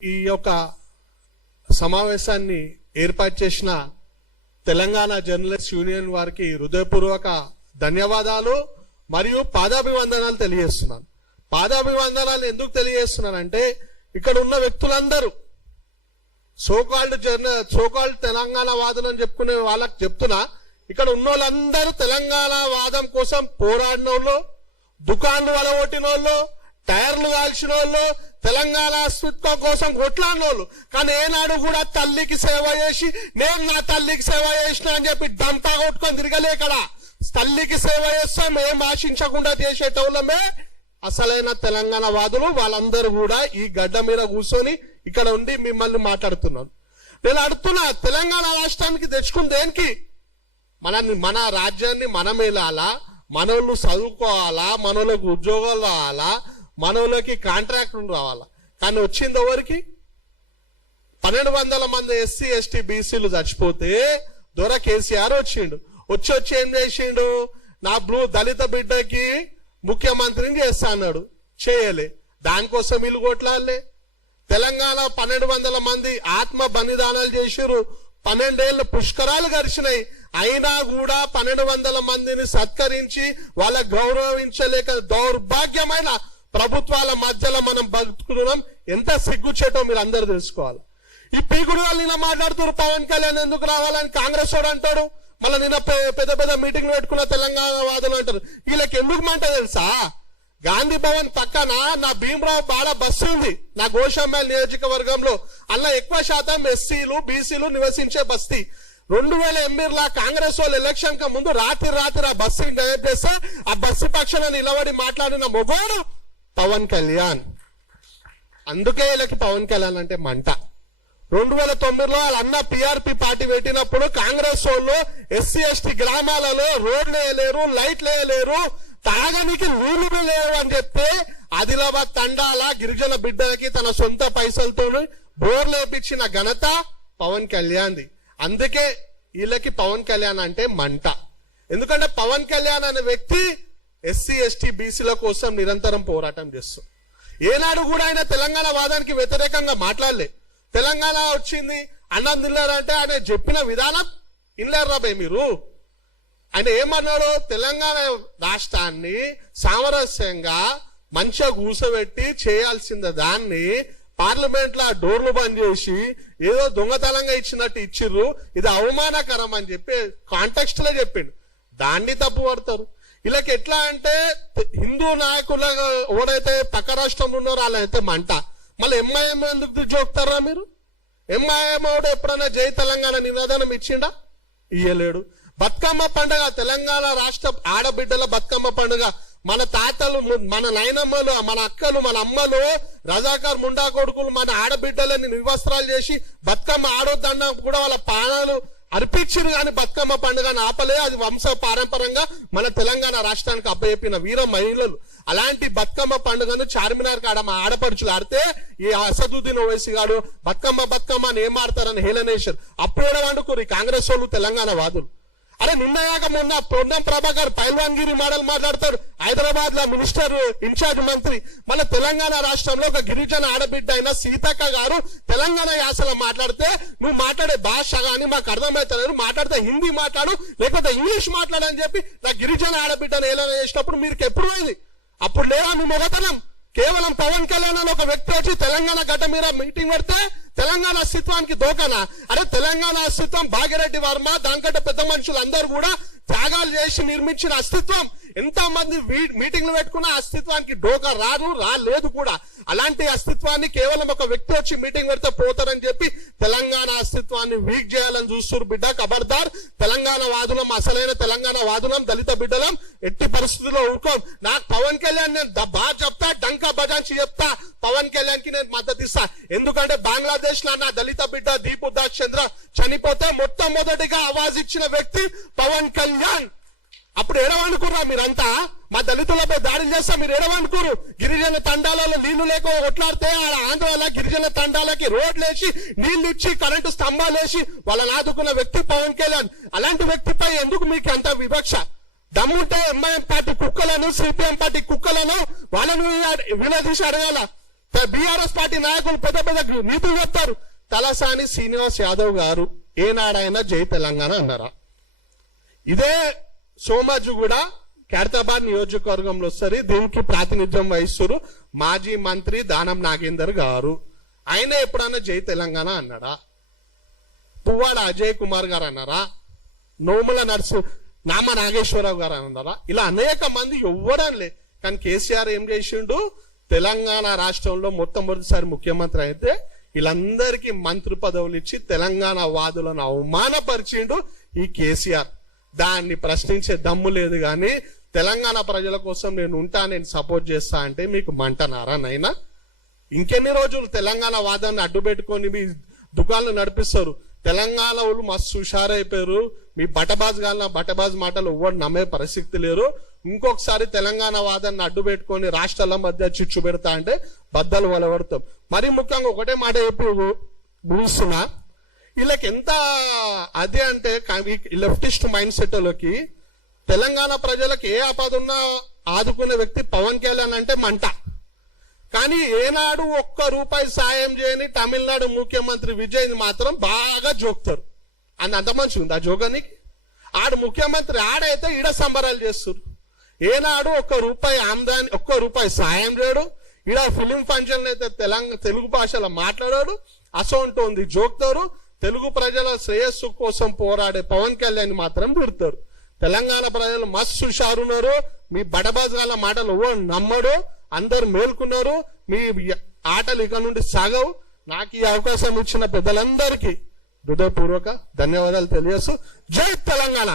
ఈ యొక్క సమావేశాన్ని ఏర్పాటు చేసిన తెలంగాణ జర్నలిస్ట్ యూనియన్ వారికి హృదయపూర్వక ధన్యవాదాలు మరియు పాదాభివందనాలు తెలియజేస్తున్నాను. పాదాభివందనాలు ఎందుకు తెలియజేస్తున్నానంటే ఇక్కడ ఉన్న వ్యక్తులందరూ సోకాల్డ్ తెలంగాణ వాదులు అని చెప్పుకునే వాళ్ళకి చెప్తున్నా, ఇక్కడ ఉన్న వాళ్ళందరూ తెలంగాణ వాదం కోసం పోరాడిన వాళ్ళు, దుకాన్లు వలగొట్టిన వాళ్ళు, టైర్లు కాల్చిన వాళ్ళు, తెలంగాణ అస్తిత్వం కోసం కొట్లాడిన వాళ్ళు, కానీ ఏనాడు కూడా తల్లికి సేవ చేసి నేను నా తల్లికి సేవ చేసిన అని చెప్పి డంపా కొట్టుకొని తిరగలే. ఇక్కడ తల్లికి సేవ చేస్తాం ఏం ఆశించకుండా చేసేటోళ్ళమే అసలైన తెలంగాణ వాదులు. వాళ్ళందరూ కూడా ఈ గడ్డ మీద కూర్చొని ఇక్కడ ఉండి మిమ్మల్ని మాట్లాడుతున్నాను. నేను అడుగుతున్నా, తెలంగాణ రాష్ట్రానికి తెచ్చుకుని దేనికి? మన రాజ్యాన్ని మనం వెళ్ళాలా, మనోళ్ళు చదువుకోవాలా, మనోళ్ళకి ఉద్యోగాలు రావాలా, మనోళ్ళకి కాంట్రాక్టులు రావాలా. కానీ వచ్చింది ఎవరికి? 1200 మంది ఎస్సీ ఎస్టీ బీసీలు చచ్చిపోతే దొర కేసీఆర్ వచ్చి ఏం చేసిండు? నా దళిత బిడ్డకి ముఖ్యమంత్రిని చేస్తా అన్నాడు, చేయలే. దానికోసం ఇల్లు కొట్లాలే. తెలంగాణ 1200 మంది ఆత్మ బలిదానాలు చేసిరు, 12 ఏళ్ళు పుష్కరాలు గడిచినాయి. అయినా కూడా 1200 మందిని సత్కరించి వాళ్ళ గౌరవించలేక దౌర్భాగ్యమైన ప్రభుత్వాల మధ్యలో మనం బతుకుతున్నాం. ఎంత సిగ్గుచేటో మీరు అందరూ తెలుసుకోవాలి. ఈ పీకుడు వాళ్ళు నిన్న మాట్లాడుతున్నారు, పవన్ కళ్యాణ్ ఎందుకు రావాలని కాంగ్రెస్ వాడు అంటాడు. మళ్ళీ నిన్న పెద్ద పెద్ద మీటింగ్లు పెట్టుకున్న తెలంగాణ వాదులు అంటారు. వీళ్ళకి ఎందుకు మాట తెలుసా? గాంధీ భవన్ పక్కన నా భీమరావు బాడ బస్సు ఉంది, నా గోషామల్ నియోజకవర్గంలో. అలా ఎక్కువ శాతం ఎస్సీలు బీసీలు నివసించే బస్తీ. 2008 కాంగ్రెస్ వాళ్ళు ఎలక్షన్ క ముందు రాత్రి ఆ బస్సుని డైవర్ట్ చేస్తే ఆ బస్సు పక్షాన నిలబడి మాట్లాడిన మొగోడు పవన్ కళ్యాణ్. అందుకే వీళ్ళకి పవన్ కళ్యాణ్ అంటే మంట. 2009లో వాళ్ళ అన్న పిఆర్పి పార్టీ పెట్టినప్పుడు కాంగ్రెస్ వాళ్ళు ఎస్సీ ఎస్టీ గ్రామాలలో రోడ్లు వేయలేరు, లైట్లు వేయలేరు, తాగనికి నీళ్లు లేవు అని చెప్తే ఆదిలాబాద్ తండాల గిరిజన బిడ్డలకి తన సొంత పైసలతో బోర్లు వేపించిన ఘనత పవన్ కళ్యాణ్ది. అందుకే వీళ్ళకి పవన్ కళ్యాణ్ అంటే మంట. ఎందుకంటే పవన్ కళ్యాణ్ అనే వ్యక్తి ఎస్సీ ఎస్టీ బీసీల కోసం నిరంతరం పోరాటం చేస్తూ ఏనాడు కూడా ఆయన తెలంగాణ వాదానికి వ్యతిరేకంగా మాట్లాడలే. తెలంగాణ వచ్చింది అన్నం తిన్నారంటే ఆయన చెప్పిన విధానం ఇన్లేరు రాబోయే మీరు. ఆయన ఏమన్నాడు? తెలంగాణ రాష్ట్రాన్ని సామరస్యంగా మంచిగా కూసబెట్టి చేయాల్సిన దాన్ని పార్లమెంట్ లో డోర్లు బంద్ చేసి ఏదో దొంగతనంగా ఇచ్చినట్టు ఇచ్చిర్రు, ఇది అవమానకరం అని చెప్పి కాంటెక్స్ట్ లో చెప్పిండు. దాన్ని తప్పు పడతారు. వీళ్ళకి ఎట్లా అంటే హిందూ నాయకుల ఎవరైతే పక్క రాష్ట్రంలో ఉన్నారో వాళ్ళైతే మంట. మళ్ళీ ఎంఐఎం ఎందుకు జోక్తారా మీరు? ఎంఐఎం వాడు ఎప్పుడైనా జై తెలంగాణ నినాదనం ఇచ్చిండా? ఇయ్యలేడు. బతుకమ్మ పండుగ, తెలంగాణ రాష్ట్ర ఆడబిడ్డల బతుకమ్మ పండుగ, మన తాతలు, మన నాయనమ్మలు, మన అక్కలు, మన అమ్మలు, రజాకార్ ముండా కొడుకులు మన ఆడబిడ్డలని నిర్వస్త్రాలు చేసి బతుకమ్మ ఆడొద్దన్నా కూడా వాళ్ళ ప్రాణాలు అర్పించారు. కానీ బతుకమ్మ పండుగను ఆపలే. అది వంశ పారంపరంగా మన తెలంగాణ రాష్ట్రానికి అప్పచెప్పిన వీర మహిళలు. అలాంటి బతుకమ్మ పండుగను చార్మినార్ కాడ మా ఆడపడుచులు ఆడితే ఈ అసదుద్దీన్ ఓవైసీ గాడు బతుకమ్మ అని ఏం ఆడతారని హేళనేశారు. అప్పుడే వండుకోరు ఈ కాంగ్రెస్ వాళ్ళు తెలంగాణ వాదులు. అరే నిన్నయాక మొన్న పొన్నం ప్రభాకర్ పైల్వాన్గిరి మోడల్ మాట్లాడతారు. హైదరాబాద్ లో మినిస్టర్ ఇన్ఛార్జ్ మంత్రి. మన తెలంగాణ రాష్ట్రంలో ఒక గిరిజన ఆడబిడ్డ అయిన సీతక్క గారు తెలంగాణ యాసలో మాట్లాడితే నువ్వు మాట్లాడే భాష కానీ మాకు అర్థమవుతుంది, మాట్లాడితే హిందీ మాట్లాడు లేకపోతే ఇంగ్లీష్ మాట్లాడని చెప్పి నా గిరిజన ఆడబిడ్డను ఏదైనా చేసినప్పుడు మీరు ఎప్పుడు పోయింది? అప్పుడు లేదా మీ మొగతనం? కేవలం పవన్ కళ్యాణ్ అని ఒక వ్యక్తి వచ్చి తెలంగాణ గడ్డ మీద మీటింగ్ పెడితే తెలంగాణ అస్తిత్వానికి దోకనా? అరే తెలంగాణ అస్తిత్వం భాగ్యరెడ్డి వర్మ దానికంటే పెద్ద మనుషులు అందరూ కూడా త్యాగాలు చేసి నిర్మించిన అస్తిత్వం. ఎంత మంది మీటింగ్లు పెట్టుకున్న అస్తిత్వానికి డోకా రాలేదు కూడా. అలాంటి అస్తిత్వాన్ని కేవలం ఒక వ్యక్తి వచ్చి మీటింగ్ పెడితే పోతారని చెప్పి తెలంగాణ అస్తిత్వాన్ని వీక్ చేయాలని చూస్తున్నారు. బిడ్డ ఖబర్దార్, తెలంగాణ వాదులం, అసలైన తెలంగాణ వాదులం, దళిత బిడ్డలం ఎట్టి పరిస్థితుల్లో ఊరుకోం. నాకు పవన్ కళ్యాణ్ నేను బాగా చెప్తా, డంకా బజాంచి చెప్తా, పవన్ కళ్యాణ్ కి నేను మద్దతు ఇస్తా. ఎందుకంటే బంగ్లాదేశ్ లో నా దళిత బిడ్డ దీపు దాస్ చంద్ర చనిపోతే మొట్టమొదటిగా ఆవాజ్ ఇచ్చిన వ్యక్తి పవన్ కళ్యాణ్. అప్పుడు ఎడవనుకుర్రా మీరంతా? మా దళితులపై దాడులు చేస్తా మీరు ఎడవనుకురు? గిరిజన తండాలలో నీళ్లు లేక కొట్లాడితే ఆంధ్రాల గిరిజన తండాలకి రోడ్లేసి నీళ్లు ఇచ్చి కరెంటు స్తంభాలు వేసి వాళ్ళని ఆదుకున్న వ్యక్తి పవన్ కళ్యాణ్. అలాంటి వ్యక్తిపై ఎందుకు మీకు అంత వివక్ష? దమ్ముంటే ఎంఐఎం పార్టీ కుక్కలను, సిపిఎం పార్టీ కుక్కలను వాళ్ళను వినదీసి అడగాల. బీఆర్ఎస్ పార్టీ నాయకులు పెద్ద పెద్ద నీతులు చెప్తారు. తలసాని శ్రీనివాస్ యాదవ్ గారు ఏనాడైనా జై తెలంగాణ అన్నారా? ఇదే సోమాజు కూడా ఖైరతాబాద్ నియోజకవర్గంలో వస్తారు. దీనికి ప్రాతినిధ్యం వహిస్తారు మాజీ మంత్రి దానం నాగేందర్ గారు. ఆయన ఎప్పుడైనా జై తెలంగాణ అన్నారా? పువ్వాడ అజయ్ కుమార్ గారు అన్నారా? నోముల నామ నాగేశ్వరరావు గారు అన్నారా? ఇలా అనేక మంది ఎవ్వడలే. కానీ కేసీఆర్ ఏం చేసిండు? తెలంగాణ రాష్ట్రంలో మొట్టమొదటిసారి ముఖ్యమంత్రి అయితే వీళ్ళందరికీ మంత్రి పదవులు ఇచ్చి తెలంగాణ వాదులను అవమానపరిచిండు ఈ కేసీఆర్. దాన్ని ప్రశ్నించే దమ్ము లేదు. కానీ తెలంగాణ ప్రజల కోసం నేను ఉంటా, నేను సపోర్ట్ చేస్తా అంటే మీకు మంటనారా నైనా? ఇంకెన్ని రోజులు తెలంగాణ వాదాన్ని అడ్డు పెట్టుకొని మీ దుకాణాలు నడిపిస్తారు? తెలంగాణ వాళ్ళు మస్తు హుషారైపోయారు. మీ బటబాజ్ మాటలు ఎవ్వరు నమ్మే పరిస్థితి లేరు. ఇంకొకసారి తెలంగాణ వాదాన్ని అడ్డు పెట్టుకొని రాష్ట్రాల మధ్య చిచ్చు పెడతా అంటే బద్దలు వలవడతాం. మరీ ముఖ్యంగా ఒకటే మాట చెప్పి ముగిస్తున్నా, వీళ్ళకి ఎంత అదే అంటే లెఫ్టిస్ట్ మైండ్ సెట్లోకి తెలంగాణ ప్రజలకు ఏ ఆపద ఉన్నా ఆదుకునే వ్యక్తి పవన్ కళ్యాణ్ అంటే మంట. కానీ ఏనాడు ఒక్క రూపాయి సాయం చేయని తమిళనాడు ముఖ్యమంత్రి విజయ్ మాత్రం బాగా జోక్తారు. అంత మంచి ఉంది ఆ జోగానికి. ఆడు ముఖ్యమంత్రి ఆడైతే ఈడ సంబరాలు చేస్తారు. ఏనాడు ఒక్క రూపాయి ఆమ్దాని, ఒక్క రూపాయి సాయం చేయడు. ఈడ ఫిలిం ఫంక్షన్ అయితే తెలుగు భాషలో మాట్లాడాడు. అసోంటి ఉంది జోక్తారు. తెలుగు ప్రజల శ్రేయస్సు కోసం పోరాడే పవన్ కళ్యాణ్ మాత్రం తిడతారు. తెలంగాణ ప్రజలు మస్తు హుషారున్నారు. మీ బడబాజాల మాటలు నమ్మడు. అందరు మేల్కున్నారు. మీ ఆటలు ఇక నుండి సాగవు. నాకు ఈ అవకాశం ఇచ్చిన పెద్దలందరికీ హృదయపూర్వక ధన్యవాదాలు తెలియజేస్తూ జై తెలంగాణ.